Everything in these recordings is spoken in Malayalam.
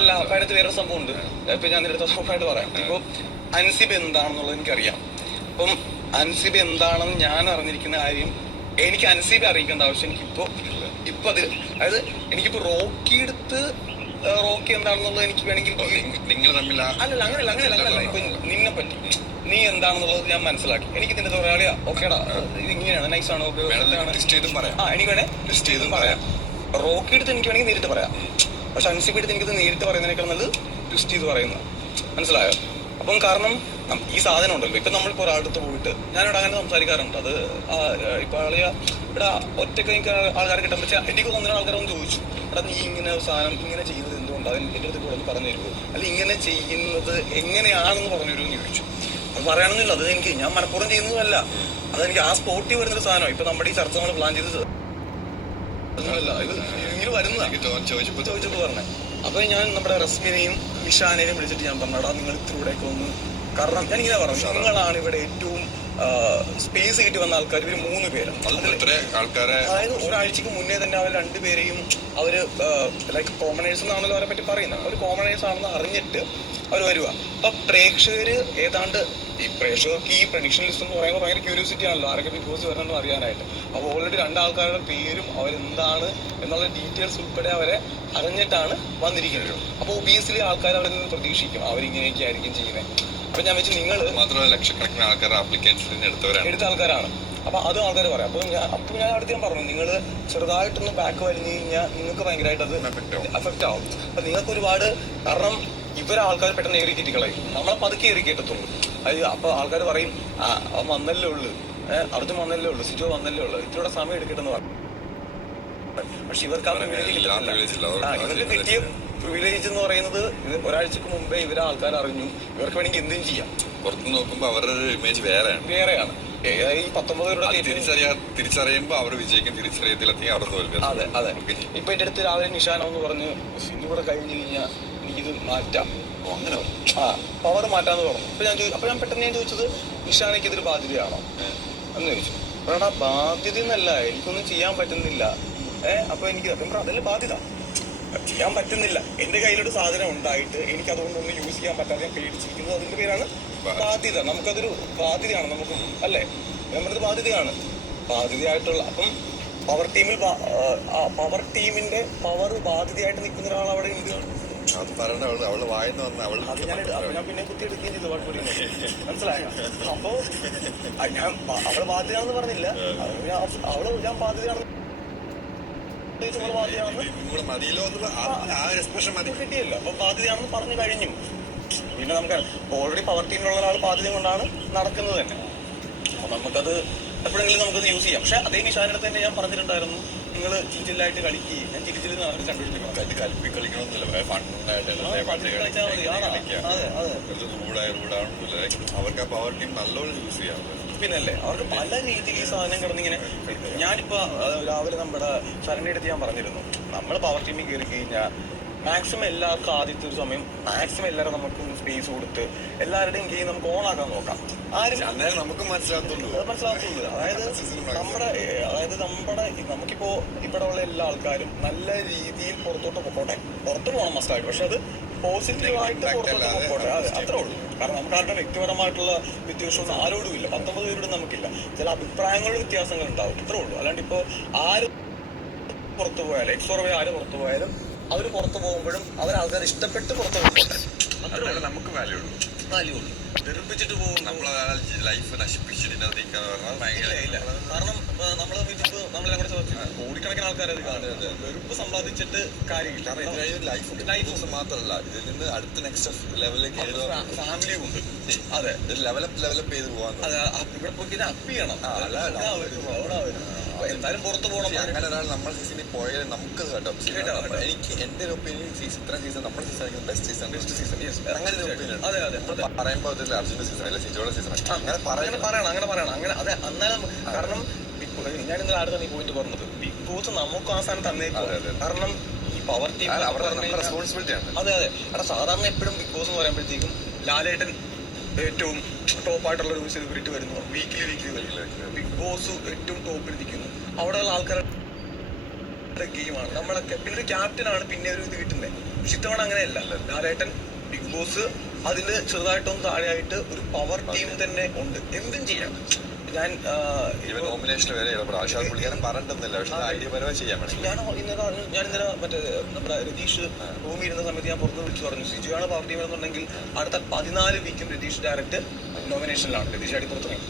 അല്ല അപ്പൊ അടുത്ത് വേറൊരു സംഭവം ഉണ്ട്. ഇപ്പൊ ഞാൻ നിന്റെ അടുത്ത് ഉറപ്പായിട്ട് പറയാം. ഇപ്പൊ അൻസിബ് എന്താണെന്നുള്ളത് എനിക്കറിയാം. അപ്പം അൻസിബ് എന്താണെന്ന് ഞാൻ അറിഞ്ഞിരിക്കുന്ന കാര്യം എനിക്ക് അൻസിബെ അറിയിക്കേണ്ട ആവശ്യം എനിക്കിപ്പോ അത്, അതായത് എനിക്കിപ്പോ റോക്കി എന്താണെന്നുള്ളത് എനിക്ക് വേണമെങ്കിൽ നിങ്ങൾ തമ്മിൽ അല്ലല്ല അങ്ങനെയല്ല. ഇപ്പൊ നിന്നെ പറ്റി നീ എന്താണെന്നുള്ളത് ഞാൻ മനസ്സിലാക്കി. എനിക്ക് നിന്റെ തൊഴിലാളിയാ, ഓക്കേടാ, ഇത് ഇങ്ങനെയാണ്, നൈസാണ്, എനിക്ക് വേണേ ലിസ്റ്റ് ചെയ്തും പറയാം. റോക്കി എടുത്ത് എനിക്ക് വേണമെങ്കിൽ നേരിട്ട് പറയാം. പക്ഷെ അൻസിബ് എടുത്ത് എനിക്കത് നേരിട്ട് പറയുന്നതിനേക്കാൾ നല്ലത് ലിസ്റ്റ് ചെയ്ത് പറയുന്നത്. മനസ്സിലായോ? അപ്പം കാരണം ഈ സാധനം ഉണ്ടല്ലോ, ഇപ്പൊ നമ്മളിപ്പോ ഒരാളടുത്ത് പോയിട്ട് ഞാനിവിടെ അങ്ങനെ സംസാരിക്കാറുണ്ട്. അത് ഇപ്പൊ ഇവിടെ ഒറ്റയ്ക്ക് എനിക്ക് ആൾക്കാരെ കിട്ടാൻ പറ്റിയ എനിക്ക് തോന്നുന്ന ആൾക്കാരൊന്നും ചോദിച്ചു, എടാ നീ ഇങ്ങനെ ഒരു സാധനം ഇങ്ങനെ ചെയ്യുന്നത് എന്തുകൊണ്ടാണ് എന്റെ അടുത്ത് കൂടെ ഒന്ന് പറഞ്ഞു തരുമോ, അല്ല ഇങ്ങനെ ചെയ്യുന്നത് എങ്ങനെയാണെന്ന് പറഞ്ഞു തരുമെന്ന് ചോദിച്ചു. അത് പറയാനൊന്നുമില്ല, അത് എനിക്ക് ഞാൻ മനഃപൂർവ്വം ചെയ്യുന്നതല്ല, അതെനിക്ക് ആ സ്പോട്ടിൽ വരുന്നൊരു സാധനം. ഇപ്പൊ നമ്മുടെ ഈ ചർച്ച നമ്മൾ പ്ലാൻ ചെയ്തത് ഇത് ഇങ്ങനെ വരുന്നതാണ് ചോദിച്ചപ്പോ പറഞ്ഞത്. അപ്പൊ ഞാൻ നമ്മുടെ റസ്മിനെയും നിഷാനെയും വിളിച്ചിട്ട് ഞാൻ പറഞ്ഞടാ നിങ്ങൾ ഇത്തിലൂടെയൊക്കെ ഒന്ന്, കാരണം ഞാനിങ്ങനെ പറഞ്ഞു, നിങ്ങളാണ് ഇവിടെ ഏറ്റവും സ്പേസ് കിട്ടി വന്ന ആൾക്കാർ. ഇവര് 3 പേരാണ്. അതായത് ഒരാഴ്ചക്ക് മുന്നേ തന്നെ അവർ 2 പേരെയും അവര് ലൈക്ക് കോമണേഴ്സ് എന്നാണല്ലോ അവരെ പറ്റി പറയുന്നത്. അവർ കോമണേഴ്സ് ആണെന്ന് അറിഞ്ഞിട്ട് അവർ വരുക. അപ്പൊ പ്രേക്ഷകര് ഏതാണ്ട് ഈ പ്രേക്ഷകർക്ക് ഈ പ്രഡിക്ഷൻ ലിസ്റ്റ് എന്ന് പറയുമ്പോൾ ഭയങ്കര ക്യൂരിയോസിറ്റി ആണല്ലോ, ആരൊക്കെ ബിഗ് ബോസ് വരണമെന്ന് അറിയാനായിട്ട്. അപ്പൊ ഓൾറെഡി 2 ആൾക്കാരുടെ പേരും അവരെന്താണ് എന്നുള്ള ഡീറ്റെയിൽസ് ഉൾപ്പെടെ അവരെ അറിഞ്ഞിട്ടാണ് വന്നിരിക്കുന്നത്. അപ്പൊ ഒബിയസ്ലി ആൾക്കാർ അവരിൽ നിന്ന് പ്രതീക്ഷിക്കും അവരിങ്ങനെയൊക്കെ ആയിരിക്കും ചെയ്യുന്നത്. അപ്പൊ ഞാൻ വെച്ച് നിങ്ങൾ മാത്രമല്ല ലക്ഷക്കണക്കിന് ആൾക്കാർ ആപ്ലിക്കേഷൻസ് എടുത്ത ആൾക്കാരാണ്. അപ്പൊ അതും ആൾക്കാർ പറയാം. അപ്പൊ ഞാൻ അടുത്ത് ഞാൻ പറഞ്ഞു, നിങ്ങൾ ചെറുതായിട്ടൊന്ന് ബാക്ക് വലിഞ്ഞു കഴിഞ്ഞാൽ നിങ്ങൾക്ക് ഭയങ്കരമായിട്ട് അത് എഫക്റ്റ് ആവും. അപ്പൊ നിങ്ങൾക്ക് ഒരുപാട്, കാരണം ഇവരെ ആൾക്കാർ പെട്ടെന്ന് ഏറി കയറ്റിക്കളയും, നമ്മളെ പതുക്കെ ഏറി കയറ്റത്തുള്ളൂ. അപ്പൊ ആൾക്കാർ പറയും അവൻ വന്നല്ലേ ഉള്ളു, അർജുൻ വന്നല്ലേ ഉള്ളു, സിജോ വന്നല്ലേ ഉള്ളു, ഇത്തിലൂടെ സമയം എടുക്കട്ടെന്ന് പറഞ്ഞു. പക്ഷെ ഇവർക്ക് ആ പ്രിവിലേജ് കിട്ടുന്നില്ല. ഇവർക്ക് കിട്ടിയ പ്രിവിലേജ് എന്ന് പറയുന്നത് ഒരാഴ്ചക്ക് മുമ്പേ ഇവരെ ആൾക്കാർ അറിഞ്ഞു, ഇവർക്ക് വേണമെങ്കിൽ എന്തും ചെയ്യാം. പുറത്ത് നോക്കുമ്പോ അവരുടെ ഒരു ഇമേജ് വേറെയാണ്. ഈ 19 തിരിച്ചറിയുമ്പോ അവർ വിജയിക്കും, തിരിച്ചറിയത്തിലെത്തി അവർ തോൽക്കും. അതെ. ഇപ്പൊ എന്റെ അടുത്ത് രാവിലെ നിഷാന എന്ന് പറഞ്ഞ് ഇവിടെ കഴിഞ്ഞു കഴിഞ്ഞാൽ എനിക്കിത് മാറ്റാം, അങ്ങനെ പവർ മാറ്റാന്ന് പറഞ്ഞു. അപ്പൊ ഞാൻ പെട്ടെന്ന് ചോദിച്ചത്, നിഷാനയ്ക്ക് ഇതൊരു ബാധ്യതയാണോ എന്ന് ചോദിച്ചു. അപ്പോഴാ ബാധ്യത എന്നല്ല, എനിക്കൊന്നും ചെയ്യാൻ പറ്റുന്നില്ല. അപ്പൊ എനിക്ക് അതല്ലേ ബാധ്യത, ചെയ്യാൻ പറ്റുന്നില്ല. എന്റെ കയ്യിലൊരു സാധനം ഉണ്ടായിട്ട് എനിക്ക് അതുകൊണ്ടൊന്നും യൂസ് ചെയ്യാൻ പറ്റാതെ ഞാൻ പേടിച്ചിരിക്കുന്നത്, അതിന്റെ പേരാണ് ബാധ്യത. നമുക്കതൊരു ബാധ്യതയാണ്, നമുക്ക് അല്ലേ, നമ്മളത് ബാധ്യതയായിട്ടുള്ള. അപ്പം പവർ ടീമിന്റെ പവർ ബാധ്യതയായിട്ട് നിൽക്കുന്ന ഒരാൾ അവിടെ ഉണ്ട്. അത് പറഞ്ഞ അവള് വായന്ന് വന്ന ഞാൻ പിന്നെ കുത്തിയെടുക്കുകയും ചെയ്തു, മനസ്സിലായോ? അപ്പൊ ഞാൻ അവള് ബാധ്യതയാണെന്ന് പറഞ്ഞില്ല, ഞാൻ ബാധ്യതയാണെന്ന് കിട്ടിയല്ലോ. അപ്പൊ ബാധ്യതയാണെന്ന് പറഞ്ഞു കഴിഞ്ഞു. പിന്നെ നമുക്ക് ഓൾറെഡി പവർ ടീമിലുള്ള ഒരാൾ ബാധ്യത കൊണ്ടാണ് നടക്കുന്നത് തന്നെ. അപ്പൊ നമുക്കത് എപ്പോഴെങ്കിലും നമുക്കത് യൂസ് ചെയ്യാം. പക്ഷെ അതേ നിഷാനടുത്ത് തന്നെ ഞാൻ പറഞ്ഞിട്ടുണ്ടായിരുന്നു, നിങ്ങൾ ചിഞ്ചിലായിട്ട് കളിക്കുകയും ഞാൻ ചിരിച്ചിൽ കണ്ടുപിടിക്കണം, കൽപ്പി കളിക്കണമെന്നില്ല, അവർക്ക് ആ പവർ ടീം നല്ലോണം യൂസ് ചെയ്യാം. പിന്നല്ലേ അവർക്ക് പല രീതിയിൽ ഈ സാധനം കിടന്നിങ്ങനെ. ഞാനിപ്പോ രാവിലെ നമ്മുടെ ശരണ്യടുത്ത് ഞാൻ പറഞ്ഞിരുന്നു, നമ്മൾ പവർ ടീമിൽ കയറി കഴിഞ്ഞാൽ മാക്സിമം എല്ലാവർക്കും ആദ്യത്തെ ഒരു സമയം മാക്സിമം എല്ലാവരും നമുക്ക് സ്പേസ് കൊടുത്ത് എല്ലാവരുടെയും ഗെയിം നമുക്ക് ഓൺ ആക്കാൻ നോക്കാം. ആരും നമുക്ക് മനസ്സിലാകത്തുള്ളൂ. അതായത് നമുക്കിപ്പോ ഇവിടെ ഉള്ള എല്ലാ ആൾക്കാരും നല്ല രീതിയിൽ പുറത്തോട്ട് പോകണം മസ്റ്റായിട്ട്. പക്ഷെ അത് പോസിറ്റീവായിട്ട് പുറത്തോട്ട് പൊക്കോട്ടെ, അത്രേ ഉള്ളൂ. കാരണം നമുക്ക് ആരുടെ വ്യക്തിപരമായിട്ടുള്ള വിദ്വേഷമൊന്നും ആരോടും ഇല്ല, 19 പേരോടും നമുക്കില്ല. ചില അഭിപ്രായങ്ങളുടെ വ്യത്യാസങ്ങൾ ഉണ്ടാവും, ഇത്രേ ഉള്ളൂ. അല്ലാണ്ട് ഇപ്പോ ആര് പുറത്തു പോയാലും എക്സോർവേ ആര് പുറത്തു പോയാലും അവര് പുറത്തു പോകുമ്പോഴും ആൾക്കാർ ഇഷ്ടപ്പെട്ട് പുറത്തു പോകുന്നുണ്ട്. നമുക്ക് വാല്യൂ ഉള്ളൂ. തെറിപ്പിച്ചിട്ട് പോകും, നമ്മളെ ലൈഫ് നശിപ്പിച്ചിട്ട് കാരണം നമ്മളെല്ലാം കൂടെ കോടിക്കണക്കിന് ആൾക്കാരത് കാണുന്നത്. വെറുപ്പ് സമ്പാദിച്ചിട്ട് കാര്യമില്ല. ലൈഫ് മാത്രമല്ല, ഇതിൽ നിന്ന് അടുത്ത നെക്സ്റ്റ് ലെവലിലേക്ക് ഫാമിലിയും ഉണ്ട്. അതെ, ഡെവലപ്പ് ചെയ്ത് പോകാൻ. ഇവിടെ പോയി അപ്പ് ചെയ്യണം, എന്തായാലും പുറത്തു പോകണം. അങ്ങനെ ഒരാൾ നമ്മുടെ സീസണിൽ പോയാൽ നമുക്ക് കേട്ടോ, എനിക്ക് എന്റെ ഒരു ഒപ്പീനിയൻ ഇത്രയും സീസൺ നമ്മുടെ സീസൺ ബെസ്റ്റ് സീസൺ അങ്ങനെ ഒരു ഒപ്പീനിയൻ. അതെ പറയുമ്പോൾ അർജുന്റെ സീസൺ അല്ല സിജോയുടെ സീസൺ അങ്ങനെ പറയണം. അങ്ങനെ അതെ, അന്നാലും കാരണം ഞാൻ ഇന്നലെ ആരുടെ ഈ പോയിന്റ് പറഞ്ഞത്, ബിഗ് ബോസ് നമുക്ക് ആ സ്ഥാനം തന്നെ. കാരണം ഈ പവർ ടീം റെസ്പോൺസിബിലിറ്റി ആണ്. അതെ. അവിടെ സാധാരണ എപ്പോഴും ബിഗ് ബോസ് എന്ന് പറയുമ്പോഴത്തേക്കും ലാലേട്ടൻ ഏറ്റവും ടോപ്പായിട്ടുള്ള ഒരു സെലിബ്രിറ്റി വരുന്നു, വീക്കിലി ബിഗ് ബോസ് ഏറ്റവും ടോപ്പിൽ നിൽക്കുന്നു. അവിടെയുള്ള ആൾക്കാരുടെ ഗെയിമാണ് നമ്മളൊക്കെ. പിന്നെ ഒരു ക്യാപ്റ്റനാണ് പിന്നെ ഒരു ഇത് കിട്ടുന്നത്. പക്ഷെ ഇത്തവണ അങ്ങനെയല്ല. ലാലേട്ടൻ, ബിഗ് ബോസ്, അതിന് ചെറുതായിട്ടൊന്നും താഴെയായിട്ട് ഒരു പവർ ടീം തന്നെ ഉണ്ട്. എന്തും ചെയ്യാം. ഞാൻ നോമിനേഷൻ വരെ ഇടപെടാം. പക്ഷെ അത് പുള്ളിക്കാരൻ പറഞ്ഞിട്ടൊന്നുമില്ല. പക്ഷെ ഐഡിയപരമായി ചെയ്യാൻ പറ്റും. ഞാൻ ഇന്നലെ മറ്റേ നമ്മുടെ രതീഷ് റൂമിൽ ഇരുന്ന സമയത്ത് ഞാൻ പുറത്ത് വിളിച്ചു പറഞ്ഞു, സിജുവാണ് പവർ ടീം എന്നുണ്ടെങ്കിൽ അടുത്ത 14 വീക്കും രതീഷ് ഡയറക്റ്റ് നോമിനേഷനിലാണ്. രതീഷ് അടി പുറത്തിറങ്ങി.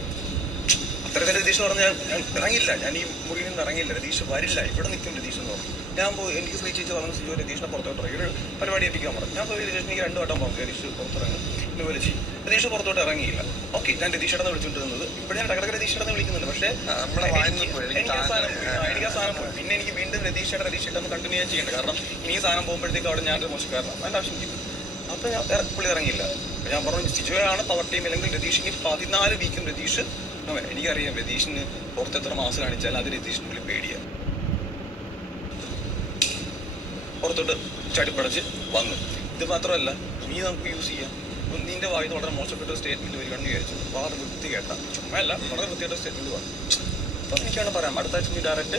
അത്തരത്തിൽ രതീഷ് പറഞ്ഞാൽ ഞാൻ ഇറങ്ങില്ല, ഞാൻ ഈ മുറിയിൽ നിന്ന് ഇറങ്ങില്ല, രതീഷ് വരില്ല, ഇവിടെ നിൽക്കും രതീഷ് എന്ന് പറഞ്ഞു. ഞാൻ പോയി, എനിക്ക് ശ്രീ ചേച്ചി പറഞ്ഞു സിജു രതീഷിനെ പുറത്തോട്ട് ഇറങ്ങി, ഒരു പരിപാടി എത്തിക്കാൻ പറഞ്ഞു. ഞാൻ പോയി രതീഷ് എനിക്ക് 2 വട്ടം പറഞ്ഞു രതീഷ് പുറത്തിറങ്ങി ഇന്ന് വിളിച്ച്. രതീഷ് പുറത്തോട്ട് ഇറങ്ങിയില്ല. ഓക്കെ, ഞാൻ രതീഷേട്ടനെ വിളിച്ചുകൊണ്ടിരുന്നത്. ഇപ്പോൾ ഞാൻ ഇടക്കിടക്ക് രതീഷേട്ടനെ വിളിക്കുന്നുണ്ട്. പക്ഷേ എനിക്ക് ആ സാധനം പോയി. പിന്നെ എനിക്ക് വീണ്ടും രതീഷേട്ടൻ കണ്ടിന്യൂ ചെയ്യാൻ ചെയ്യേണ്ടത്. കാരണം ഇനി ഈ സാധനം പോകുമ്പോഴത്തേക്ക് അവിടെ ഞാനൊരു മോശക്കാരനാണ്, അതിൻ്റെ ആവശ്യം. അപ്പോൾ ഞാൻ പുള്ളി ഇറങ്ങിയില്ല. ഞാൻ പറഞ്ഞു സിജുവാണ് പവർ ടീം, അല്ലെങ്കിൽ രതീഷിന് 14 വീക്കും രതീഷ്. എനിക്കറിയാം രതീഷിന് പുറത്തെത്ര മാസം കാണിച്ചാൽ അത് രതീഷിനുള്ളിൽ പേടിയാണ്. പുറത്തോട്ട് ചടിപ്പടച്ച് വന്നു. ഇത് മാത്രമല്ല, ഇനി നമുക്ക് യൂസ് ചെയ്യാം. നിന്റെ വായിന്ന് വളരെ മോശപ്പെട്ട സ്റ്റേറ്റ്മെന്റ് വരികയാണെന്ന് വിചാരിച്ചു. വളരെ വൃത്തി കേട്ട, ചുമ്മാ അല്ല, വളരെ വൃത്തിയായിട്ട സ്റ്റേറ്റ്മെന്റ് പറഞ്ഞു. അപ്പം എനിക്കാണ് പറയാം, അടുത്ത ആഴ്ച നീ ഡയറക്റ്റ്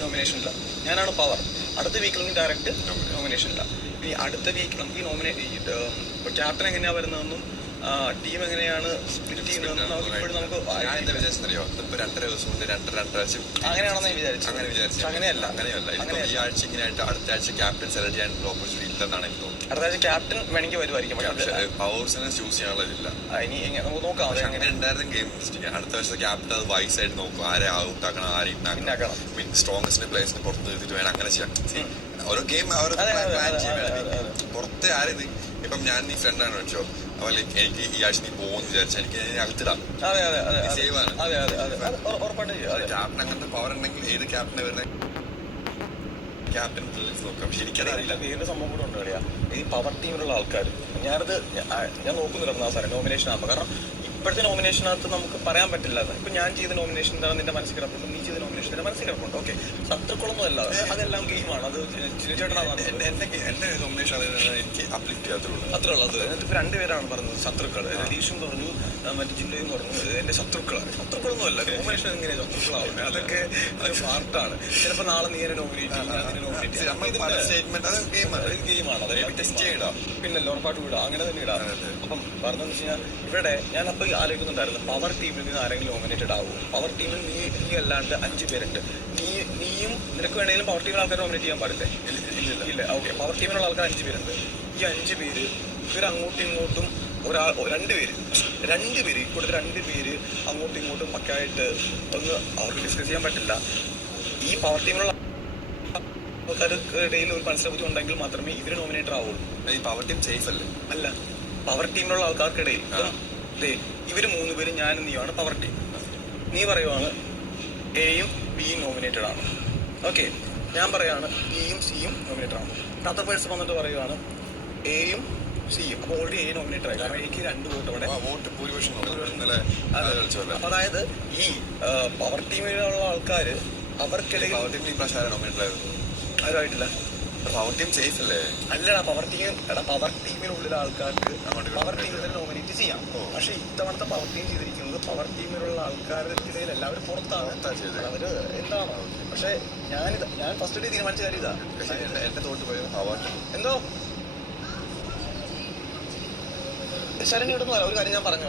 നോമിനേഷനില്ല. ഞാനാണ് പവർ. അടുത്ത വീക്കിൽ നീ ഡയറക്റ്റ് നോമിനേഷനില്ല. ഇനി അടുത്ത വീക്ക് നമുക്ക് ഈ നോമിനേറ്റ് ക്യാപ്റ്റൻ എങ്ങനെയാണ് വരുന്നതെന്നും ടീം എങ്ങനെയാണ് സ്പ്ലിറ്റ് ചെയ്യുന്നതെന്നും നമുക്ക് ഇപ്പോഴും നമുക്ക് വിചാരിച്ചറിയോ? ഇപ്പൊ 2.5 ദിവസം കൊണ്ട് 2.5 അങ്ങനെയാണെന്ന് വിചാരിച്ചു. അങ്ങനെയല്ല. ഈ ആഴ്ച ഇങ്ങനെയായിട്ട് അടുത്ത ആഴ്ച ക്യാപ്റ്റൻ സെലക്ട് ചെയ്യാനുള്ള ഓപ്പർച്യൂണിറ്റി ഇല്ലെന്നാണ് എനിക്ക് തോന്നുന്നത്. അടുത്ത ആഴ്ച ക്യാപ്റ്റൻ വേണമെങ്കിൽ വരുമായിരിക്കും. പവേഴ്സിനെ ചൂസ് ചെയ്യാനുള്ളതില്ല. ഇനി നമുക്ക് നോക്കാം. അങ്ങനെ ഉണ്ടായിരുന്ന ഗെയിം അടുത്ത വർഷത്തെ ക്യാപ്റ്റൻ അത് വൈസ് ആയിട്ട് നോക്കും. ആരെ ഔട്ട് ആക്കണം, ആരെ ഇന്നാക്കണം, മീൻ സ്ട്രോങ്സ്റ്റ് പ്ലേയേഴ്സിനെ പുറത്ത് നിർത്തിയിട്ട് വേണം അങ്ങനെ ചെയ്യാം. ഓരോ ഗെയിം പുറത്തെ ആരും. ഇപ്പം ഞാൻ നീ ഫ്രണ്ടാണ് വെച്ചോ, അപ്പോൾ എനിക്ക് ഈ ആഴ്ച നീ പോകുമെന്ന് വിചാരിച്ചാൽ എനിക്ക് അകത്തിടാം. സേവാണ്. ക്യാപ്റ്റൻ അങ്ങനത്തെ പവർ ഉണ്ടെങ്കിൽ ഏത് ക്യാപ്റ്റനെ വരുന്ന ക്യാപ്റ്റൻ നോക്കാം. പക്ഷെ എനിക്കതറിയില്ല. വേറെ സംഭവം കൂടെ ഉണ്ട് കളിയാ, ഈ പവർ ടീമിലുള്ള ആൾക്കാർ. ഞാൻ നോക്കുന്നില്ലായിരുന്നു ആ സാറേ നോമിനേഷൻ ആകുമ്പോൾ. കാരണം ഇപ്പോഴത്തെ നോമിനേഷനകത്ത് നമുക്ക് പറയാൻ പറ്റില്ല. ഇപ്പം ഞാൻ ചെയ്ത നോമിനേഷൻ എന്താണ് നിന്റെ മനസ്സിൽ കിടപ്പുണ്ട്, നീ ചെയ്ത നോമിനേഷൻ നിന്റെ മനസ്സിൽ കിടപ്പുണ്ട്. ഓക്കെ, ശത്രുക്കളൊന്നും അല്ല, അതെല്ലാം ഗെയിമാണ്. അത് ചേട്ടനാണ് എന്റെ നോമിനേഷൻ എനിക്ക് അപ്ലിഫ്റ്റ് ചെയ്യാത്തുള്ളൂ. അത്ര ഉള്ളത്. ഇപ്പം 2 പേരാണ് പറഞ്ഞത് ശത്രുക്കൾ. രതീഷും പറഞ്ഞു, മറ്റു ജില്ലയും പറഞ്ഞു എന്റെ ശത്രുക്കളാണ്. ശത്രുക്കളൊന്നും അല്ല. നോമിനേഷൻ എങ്ങനെയാണ് ശത്രുക്കളാവുന്നത്? അതൊക്കെ ഒരു പാർട്ടാണ്. ചിലപ്പോൾ നാളെ നീ എന്നെ നോമിനേറ്റ് ഗെയിമാണ്. പിന്നല്ലോ ഉറപ്പായിട്ട് വിടാം, അങ്ങനെ തന്നെ ഇടാം. അപ്പം പറഞ്ഞതെന്ന് വെച്ച് കഴിഞ്ഞാൽ ഇവിടെ ഞാൻ അപ്പോൾ ആലോചിക്കുന്നുണ്ടായിരുന്നു, പവർ ടീമിൽ നിന്ന് ആരെങ്കിലും നോമിനേറ്റഡ് ആവും. പവർ ടീമിൽ നീ അല്ലാണ്ട് 5 പേരുണ്ട്. നീയും നിനക്ക് വേണമെങ്കിലും പവർ ടീമിൽ ആൾക്കാർ നോമിനേറ്റ് ചെയ്യാൻ പാടില്ലേ? ഇല്ല. ഓക്കെ, പവർ ടീമിലുള്ള ആൾക്കാർ 5 പേരുണ്ട്. ഈ 5 പേര് അങ്ങോട്ടും ഇങ്ങോട്ടും 2 പേര് ഇപ്പോഴത്തെ 2 പേര് അങ്ങോട്ടും ഇങ്ങോട്ടും പക്കായിട്ട് ഒന്ന് അവർക്ക് ഡിസ്കസ് ചെയ്യാൻ പറ്റില്ല. ഈ പവർ ടീമിലുള്ള ആൾക്കാർക്കിടയിൽ ഒരു മത്സരബുദ്ധി ഉണ്ടെങ്കിൽ മാത്രമേ ഇവര് നോമിനേറ്റർ ആവുള്ളൂ. ഈ പവർ ടീം സേഫ് അല്ലേ? അല്ല, പവർ ടീമിലുള്ള ആൾക്കാർക്കിടയിൽ ഇവര് 3 പേരും ഞാനും നീയുമാണ് പവർ ടീം. നീ പറയുവാണ് എയും ബിയും നോമിനേറ്റഡ് ആണ്. ഓക്കെ, ഞാൻ പറയാണ് ബിയും സിയും നോമിനേറ്റഡ് ആണ്. അതർ പേഴ്സൺ വന്നിട്ട് പറയുവാണ് എയും സിയും. അപ്പോൾ ഓൾറെഡി എ നോമിനേറ്റഡ് ആയി. കാരണം എനിക്ക് 2 വോട്ട് അവിടെ ഭൂരിപക്ഷം. അതായത് ഈ പവർ ടീമിലുള്ള ആൾക്കാർ അവർക്കിടയിൽ ആരുമായിട്ടില്ല. പവർ ടീം സേഫ് അല്ലേ? അല്ലടാ, പവർ ടീമിനുള്ളിലെ ആൾക്കാർക്ക് പവർ ടീമിൽ തന്നെ നോമിനേറ്റ് ചെയ്യാം. പക്ഷെ ഇത്തവണത്തെ പവർ ടീം ചെയ്തിരിക്കുന്നത് പവർ ടീമിലുള്ള ആൾക്കാർക്കിടയിൽ എല്ലാവരും പുറത്താണ്. അവര് എന്താണ്? പക്ഷെ ഞാൻ ഫസ്റ്റ് ഡേ തീരുമാനിച്ച കാര്യം ഇതാ. എന്റെ തോട്ട് പോയത് എന്തോ ശരണ്യ ഇടുന്നതല്ല. ഒരു കാര്യം ഞാൻ പറഞ്ഞു.